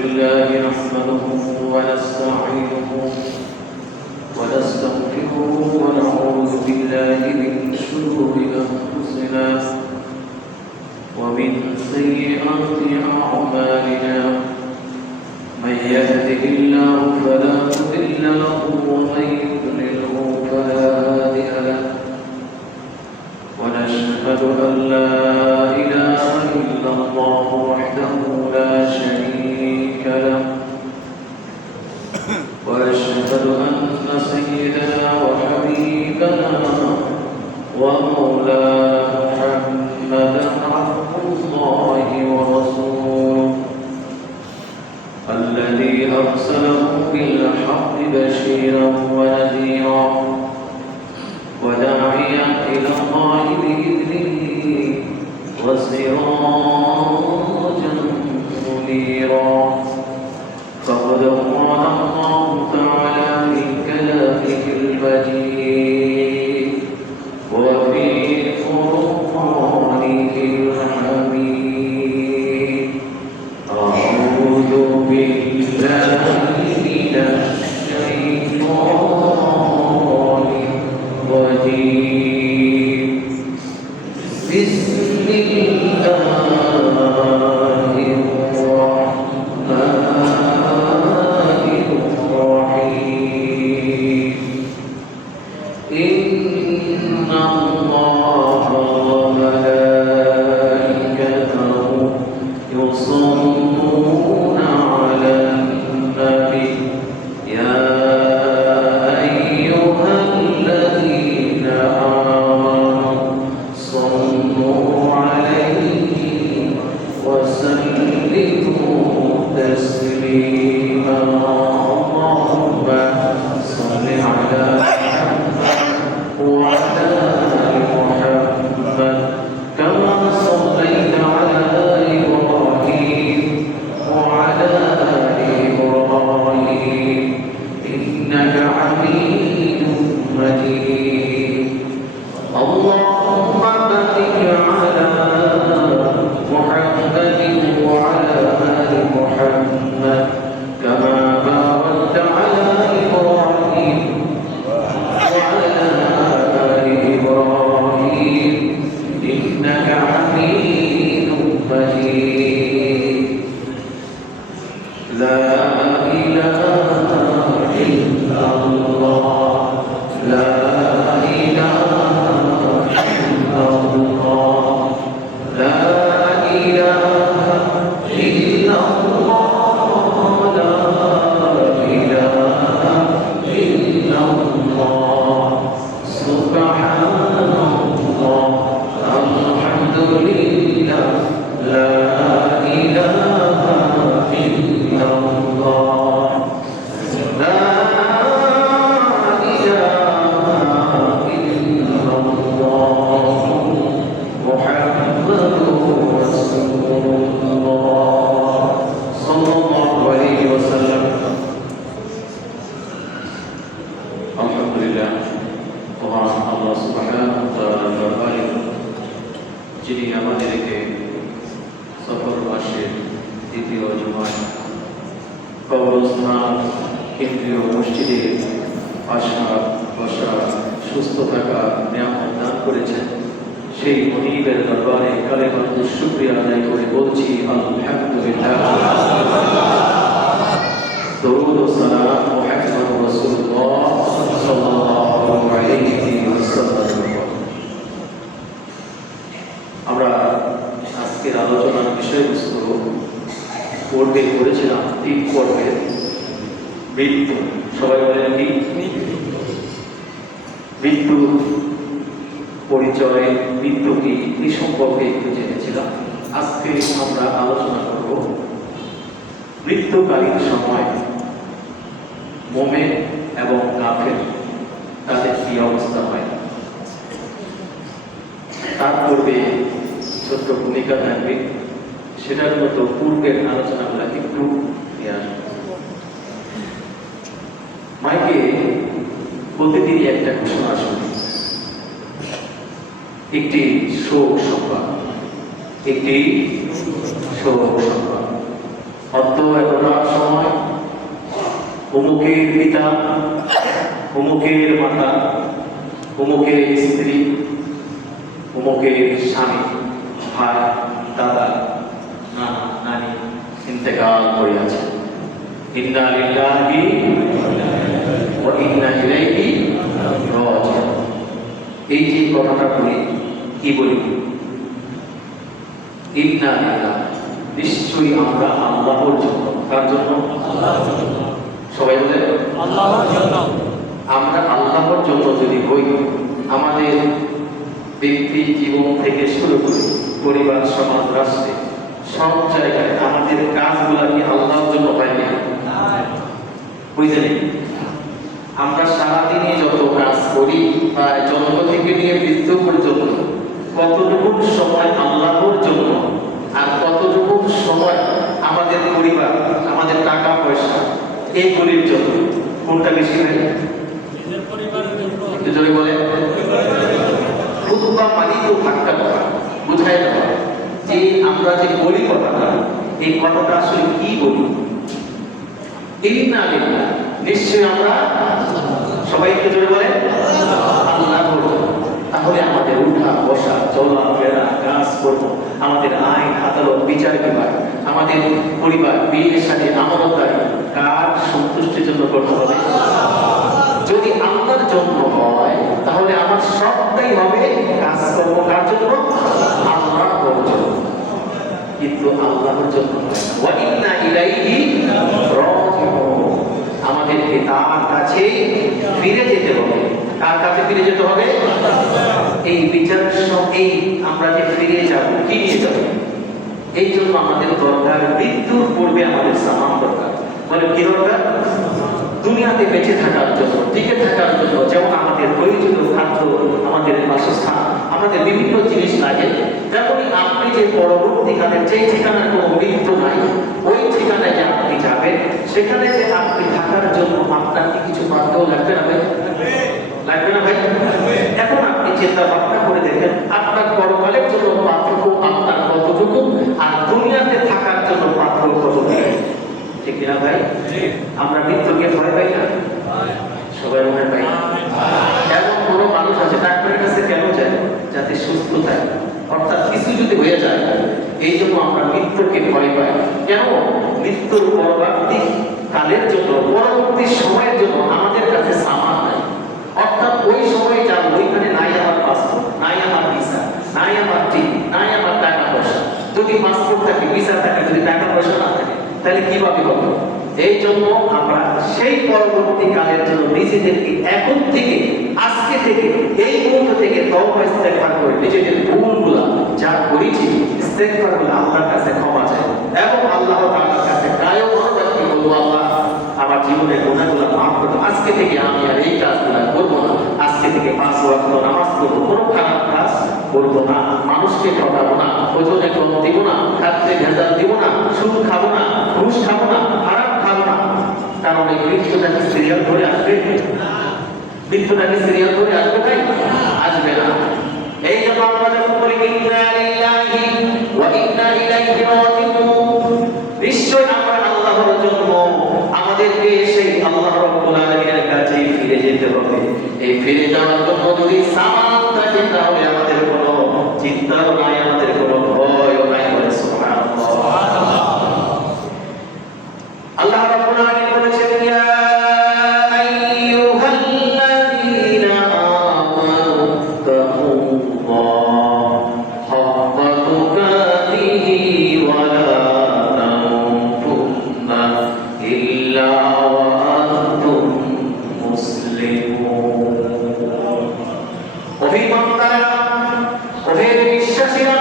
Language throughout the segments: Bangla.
لله نحمده ونستعينه ونستغفره ونعوذ بالله من شرور أنفسنا ومن سيئات أعمالنا من يهده الله فلا مضل له ومن يضلله فلا هادي له ونشهد أن لا إله إلا الله وحده لا شريك له وأشهد أن سيدنا وحبيبنا ومولانا محمدا عبد الله ورسوله الذي أرسله بالحق بشيرا ونذيرا وداعيا إلى الله بإذنه وسراجا منيرا فقد قال الله تعالى في كلامه المجيد وفي قرآنه الحميد أعوذ بالله من الشيطان الرجيم بسم الله الرحمن الرحيم إن الله وملائكته يصلون على النبي يا أيها الذين آمنوا صلوا عليه وسلموا تسليما اللهم صل على محمد وعلى آل محمد كما صليت على إبراهيم وعلى آل إبراهيم إنك حميد مجيد اللهم بارك على محمد وعلى آل محمد كما باركت على إبراهيم وعلى آل إبراهيم إنك حميد مجيد لا إله إلا الله لا إله إلا الله لا إله إلا الله لا إله إلا الله سبحان الله الحمد لله لا إله إلا الله لا إله إلا الله محمد رسول الله صلى الله عليه وسلم الحمد لله মহান আল্লাহ সুবহানাহু ওয়া তাআলার দরবারে যিনি আমাদেরকে সফর মাসের দ্বিতীয় জুমায় কবরস্থান কেন্দ্রীয় মসজিদে আসা বসা সুস্থ থাকা নিয়ামত দান করেছেন সেই মনিবের দরবারে কালেমাতুর শুকরিয়া আদায় করে বলছি আলহামদুলিল্লাহ দরুদ ও সালাম মুহাম্মদ রাসূলুল্লাহ সাল্লাল্লাহু আলাইহি ওয়াসাল্লাম। আমরা আজকের আলোচনার বিষয়বস্তু পূর্বে করেছিলাম 3 পর্বের মৃত্যু। সবাই বলেন কি মৃত্যু পরিচয়, মৃত্যু কি এই সম্পর্কে একটু জেনেছিলাম। আজকে আমরা আলোচনা করব মৃত্যুকালীন সময় মুমিন এবং কাফের তাদের কি অবস্থা হয়। তার পূর্বে ছোট্ট ভূমিকা থাকবে, সেটার মতো পূর্বের আলোচনাগুলো একটু নিয়ে আসবো। মাইকে প্রতিদিনই একটা ঘোষণা শুনি, একটি শোক সংবাদ। একটি শুভ সংবাদ। অত এতটার সময় অমুকের পিতা, অমুকের মাতা, অমুকের স্ত্রী, অমুকের স্বামী, ভাই, দাদা, নানা, নানি ইন্তেকাল করিয়াছে। ইন্না লিল্লাহি ওয়া ইন্না ইলাইহি রাজিউন। এই যে কথাটা বলি, কি বলি? ইন্না লিল্লাহি, নিশ্চয়ই আমরা আল্লাহর জন্য। কার জন্য? আল্লাহর জন্য। সবাই বলে আল্লাহর জন্য। আমরা আল্লাহর জন্য যদি হই, আমাদের ব্যক্তি জীবন থেকে শুরু করে পরিবার, সমাজ, রাষ্ট্রে সব জায়গায় আমাদের কাজগুলা কি আল্লাহর জন্য হয় না? বুঝলেন? আমরা সারাদিনে যত কাজ করি, প্রায় জন্ম থেকে নিয়ে মৃত্যু পর্যন্ত কতটুকু সময় আল্লাহর জন্য আর কতটুকু সময় আমাদের পরিবার, আমাদের টাকা পয়সা এইগুলির জন্য? কোনটা বেশি হয়? একটু জোরে বলে। খুতবা মানে তো ধাক্কা দেওয়া, বুঝাই দেওয়া যে আমরা যে বলি কথাটা, এই কথাটা আসলে কি বলি? ইন্না লিল্লাহ, নিশ্চয়ই আমরা সবাই একটু জোরে বলে আল্লাহর জন্য। তাহলে আমাদের উঠা বসা, চলা ফেরা, কাজ কর্ম, আমাদের আইন আদালত, বিচার বিভাগ, আমাদের পরিবার, বিয়ের সাথে আমানতদারি কার সন্তুষ্টির জন্য করতে হবে? যদি আল্লাহর জন্য হয়, তাহলে আমার সবটাই হবে কাজকর্ম কার জন্য? আল্লাহর জন্য। কিন্তু আল্লাহর জন্য ওয়া ইন্না ইলাইহি রাজিউন, আমাদেরকে তার কাছে ফিরে যেতে হবে। কার কাছে ফিরে যেতে হবে? এই বিচার এই আমরা যে ফিরে যাব, কি নিয়ে যাব? এই জন্য আমাদের দরকার, মৃত্যুর পূর্বে আমাদের সামান দরকার। বলে কি দরকার? দুনিয়াতে বেঁচে থাকার জন্য, টিকে থাকার জন্য যেমন আমাদের প্রয়োজনীয় খাদ্য, আমাদের বাসস্থান, আমাদের বিভিন্ন জিনিস লাগে, তেমনই আপনি যে পরবর্তীকালে যেই ঠিকানার কোনো মৃত্যু নাই, ওই ঠিকানায় যে আপনি যাবেন, সেখানে যে আপনি থাকার জন্য আপনার কি কিছু পাত্রও লাগবে না ভাই? লাগবে না ভাই? এখন আপনি চিন্তা ভাবনা করে দেখেন, আপনার পরকালের জন্য পাত্রটুকু আপনার কতটুকু, আর দুনিয়াতে থাকার জন্য পাত্র কতটুকু? ঠিক কিনা ভাই? আমরা মৃত্যুকে ভয় পাই না? সবাই ভয় পাই। এমন কোনো মানুষ আছে ডাক্তারের কাছে কেন যায়? যাতে সুস্থ থাকে। অর্থাৎ কিছু যদি হয়ে যায়, এই জন্য আমরা মৃত্যুকে ভয় পাই। কেন? মৃত্যুর পরবর্তী কালের জন্য, পরবর্তী সময়ের জন্য আমাদের কাছে সামান নাই। অর্থাৎ ওই সময় যাব, ওইখানে নাই আমার পাসপোর্ট, নাই আমার ভিসা, নাই আমার টিকিট, নাই আমার টাকা পয়সা। যদি পাসপোর্ট থাকে, ভিসা থাকে, যদি টাকা পয়সা না থাকে, তাহলে কিভাবে হবে? এই জন্য আমরা সেই পরবর্তী কালের জন্য নিজেদেরকে এখন থেকে, আজকে থেকে, এই মুহূর্ত থেকে তওবা ইস্তেগফার করে নিজেদের ভুলগুলো যা করেছি, ইস্তেগফার করে আল্লাহর কাছে ক্ষমা চাই এবং আল্লাহ তাআলার কাছে কায়ো মনোবাক্যে বলবো, আল্লাহ আমার জীবনের গুনাহগুলো মাফ করো। আজকে থেকে আমি আর এই কাজগুলো করবো না। আজকে থেকে 5 ওয়াক্ত নামাজ পড়বো, কোনো খারাপ কাজ করবো না, মানুষকে ঠকাবো না, ওজনে কম দিব না, খাদ্যে ভেজাল দিব না, সুদ খাবো না, ঘুষ খাবো না, হারাম খাবো না। কারণ এই মৃত্যুটা কি সিরিয়াল ধরে আসবে? মৃত্যুটা কি সিরিয়াল ধরে আসবে ভাই? আসবে না। এই জন্য আমরা যখন বলি ইন্না লিল্লাহি ওয়া ইন্না ইলাইহি রাজিউন, নিশ্চয় আমরা আল্লাহর জন্য, আমাদেরকে সেই আল্লাহ রাব্বুল আলামিনের কাছে ফিরে যেতে হবে। এই ফিরে যাওয়ার জন্য যদি সামান থাকে, তাহলে আমাদের কোনো চিন্তাও নাই, আমাদের কোনো ভয়ও নাই। বলে সুবহানাল্লাহ। আল্লাহ রাব্বুল আলামিন বলেছেন, ইয়া আইয়ুহাল্লাযীনা আমানু তাকুল্লাহ হাক্কা তুকাতিহি ওয়া লা তামুতুন্না ইল্লা ওয়া আনতুম মুসলিমুন। ওহে বান্দারা, ওহে বিশ্বাসীরা,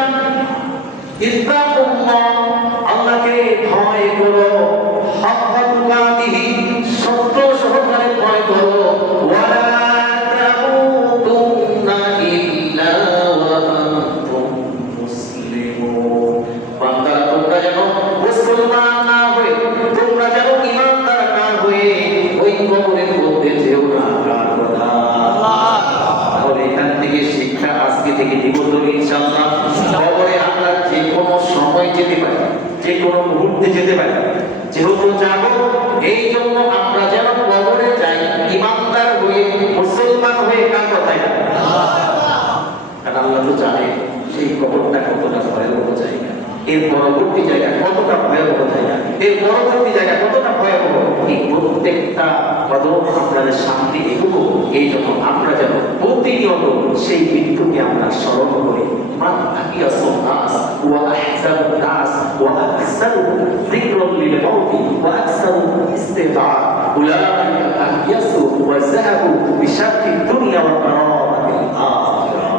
এর পরবর্তী জায়গা কতটা ভয়াবহ জায়গা, এর পরবর্তী জায়গা কতটা ভয়াবহ, এই প্রত্যেকটা কদম আপনাদের সামনে এগোবো। এই জন্য আমরা যেন প্রতিনিয়ত সেই মৃত্যুকে আমরা স্মরণ করি। মান আকিয়াসুন নাস ওয়া আহসাবুন নাস ওয়া আকসারুহুম যিকরান লিল মাউতি ওয়া আকসারুহুম ইস্তিগফার উলাইকা আকিয়াসু ওয়া যাহাবু বিশাররি দুনিয়া ওয়া কারামাতিল আখিরাহ।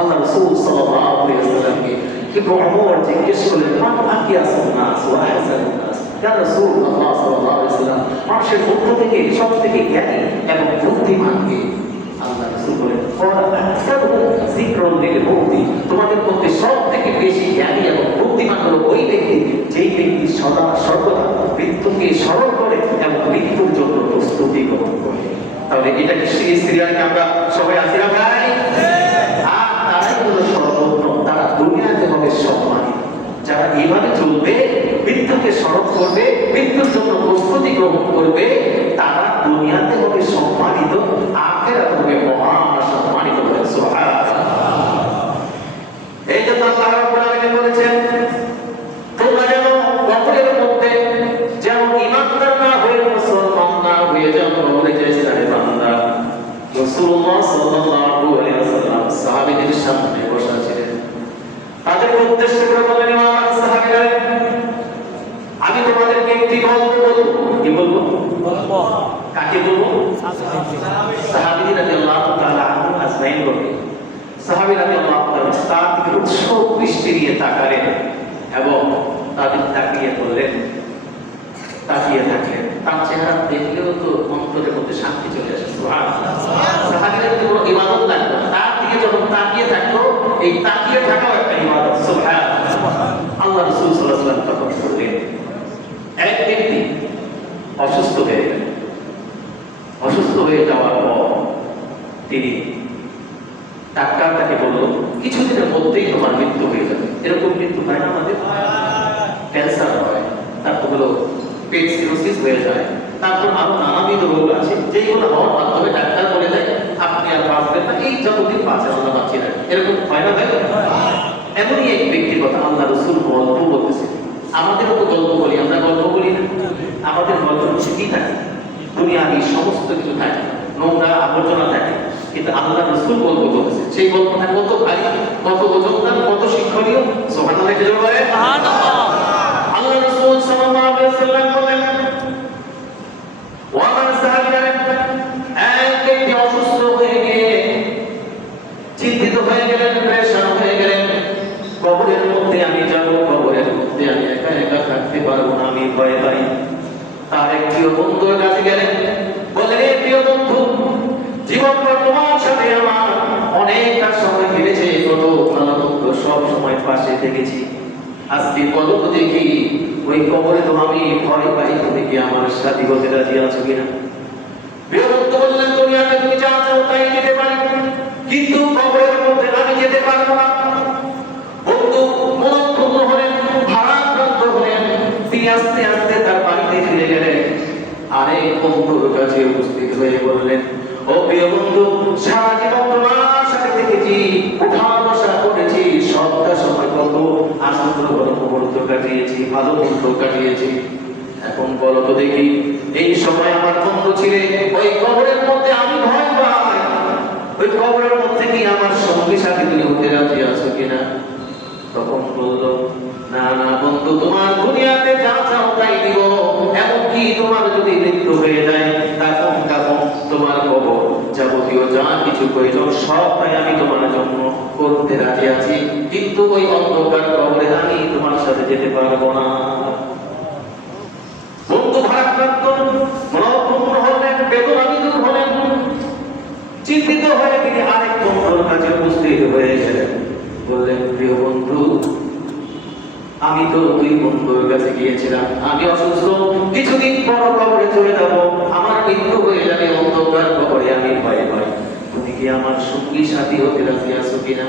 আল্লাহ রাসূল সাল্লাল্লাহু আলাইহি ওয়াসাল্লামকে কিন্তু ওমর জিজ্ঞেস করলেন, মান আকিয়াসুন নাস ওয়া আহসাবুন নাস, ইয়া রাসূলুল্লাহ সাল্লাল্লাহু আলাইহি ওয়াসাল্লাম, মানুষের মধ্য থেকে সবথেকে জ্ঞানী এবং বুদ্ধিমান কে? আল্লাহ রাসূল বলেন, তোমাদের মধ্যে সব থেকে বেশি জ্ঞানী এবং বুদ্ধিমান হলো ওই ব্যক্তি যেই ব্যক্তি সদা সর্বদা মৃত্যুকে স্মরণ করে এবং মৃত্যুর জন্য প্রস্তুতি গ্রহণ করে। তাহলে এটা কি সিরিয়ালে আমরা সবাই আছি না ভাই? আর তারাই হলো সর্বোত্তম, তারা দুনিয়াতে হবে সম্মানিত। যারা এইভাবে চলবে, মৃত্যুকে স্মরণ করবে, মৃত্যুর জন্য প্রস্তুতি গ্রহণ করবে, তারা দুনিয়াতে হবে সম্মানিত, আখিরাতে হবে মহা সম্মানিত। সুবহানাল্লাহ। এই জন্য আল্লাহ রাব্বুল আলামিন বলেছেন, তোমরা যেন কবরের মধ্যে যেমন ঈমানদার না হয়ে মুসলমান না হয়ে যেন কবরে যেতে বান্দা। রাসূলুল্লাহ সাল্লাল্লাহু আলাইহি ওয়াসাল্লাম সাহাবীদের সামনে বসা ছিলেন, তাদের উদ্দেশ্য করে বলেন, আমার সাহাবীরা, আমি তোমাদেরকে একটি গল্প বলবো। কি বলবো? গল্প। কাকে বলবো? সাহাবী রাদিয়াল্লাহু তাআলা আনহু আজমাইন বলবেন। সাহাবী রাদিয়াল্লাহু তাআলা তার দিকে উৎসব দৃষ্টি নিয়ে তাকালেন এবং তাদের তাকিয়ে বললেন, তাকিয়ে থাকলেন। তার চেহারা দেখলেও তো অন্তরের মধ্যে শান্তি চলে আসে। সুবহানাল্লাহ। সাহাবীরা যদি কোনো ইবাদত লাগতো, তার দিকে যখন তাকিয়ে থাকতো, এই তাকিয়ে থাকাও একটা ইবাদত। সুবহানাল্লাহ। আল্লাহ রাসূল সাল্লাল্লাহু আলাইহি ওয়াসাল্লাম তখন বললেন, এক ব্যক্তি অসুস্থ হয়ে গেলেন। অসুস্থ হয়ে যাওয়ার পর তিনি ডাক্তার তাকে বলল, কিছুদিনের মধ্যেই তোমার মৃত্যু হয়ে যাবে। এরকম মৃত্যু হয় না আমাদের? ক্যান্সার হয়, তারপর হলো পেট সিরোসিস হয়ে যায়, তারপর আরো নানাবিধ রোগ আছে যেগুলো হওয়ার মাধ্যমে ডাক্তার বলে দেয় আপনি আর বাঁচবেন না, এই যতদিন বাঁচেন আল্লাহ বাঁচিয়ে রাখেন। এরকম হয় না ভাই? এমনই এক ব্যক্তির কথা আল্লাহ রাসূল গল্প বলতেছে। আমাদেরও তো গল্প বলি, আমরা গল্প বলি না? আমাদের গল্প কি থাকে? দুনিয়ার এই সমস্ত কিছু থাকে, নোংরা আবর্জনা থাকে, কিন্তু আল্লাহ রাসূল গল্প বলতেছে। সেই গল্পটা কত ভারী, কত ওজনদার, কত শিক্ষণীয়। সুবহানাল্লাহ। কি জোরে বলেন সুবহানাল্লাহ। আল্লাহ রাসূল সাল্লাল্লাহু আলাইহি ওয়াসাল্লাম বলেন, ওয়া মান সাহাবা, এক ব্যক্তি অসুস্থ হয়ে গিয়ে চিন্তিত হয়ে গেলেন, পেরেশান হয়ে গেলেন, কবরের মধ্যে আমি যাব, কবরের মধ্যে আমি একা একা থাকতে পারবো না, আমি ভয় পাই। তার এক প্রিয় বন্ধুর কাছে গেলেন, বললেন, এই প্রিয় বন্ধু, জীবনভর তোমার সাথে আমার অনেকটা সময় কেটেছে, কত ভালো মন্দ সব সময় পাশে থেকেছি, আজকে বলো তো দেখি ওই কবরে তো আমি ভয় পাই, তুমি কি আমার সাথী হতে রাজি আছো কিনা? প্রিয় বন্ধু বললেন, দুনিয়াতে তুমি যা চাও তাই যেতে পারি, কিন্তু কবরের মধ্যে আমি যেতে পারবো না। বন্ধু মনোক্ষুণ্ণ হলেন, ভারাক্রান্ত হলেন, তিনি আস্তে আস্তে তার বাড়িতে ফিরে গেলেন। আরেক বন্ধুর কাছে উপস্থিত হয়ে বললেন, ও প্রিয় বন্ধু, সারা জীবন তোমার সাথে থেকেছি, উঠা বসা করেছি, সবটা সময় কত আনন্দ মুহূর্ত কাটিয়েছি, ভালো মুহূর্ত কাটিয়েছি, এখন বলো তো দেখি এই সময় আমার বন্ধু ছিলে, ওই কবরের মধ্যে আমি ভয় পাই, ওই কবরের মধ্যে কি আমার সঙ্গী সাথী তুমি হতে রাজি আছো কিনা? তখন বলল, না না বন্ধু, তোমার দুনিয়াতে যা চাও তাই দিব, এমনকি তোমার যদি মৃত্যু হয়ে যায়, তখন তোমার কবর যাবতীয় যা কিছু প্রয়োজন সবটাই আমি তোমার জন্য করতে রাজি আছি, কিন্তু ওই অন্ধকার কবরে আমি তোমার সাথে যেতে পারবো না। বন্ধু ভারাক্রান্ত, মনোক্ষুণ্ণ হলেন, বেদনাবিধুর হলেন, চিন্তিত হয়ে তিনি আরেক বন্ধুর কাছে উপস্থিত হয়ে গেলেন। বললেন, প্রিয় বন্ধু, আমি তো দুই বন্ধুর কাছে গিয়েছিলাম, আমি অসুস্থ, কিছুদিন পর কবরে চলে যাব, আমার মৃত্যু হয়ে যাবে, অন্ধকার কবরে আমি ভয় পাই, তুমি কি আমার সঙ্গী সাথী হতে রাজি আছো কিনা?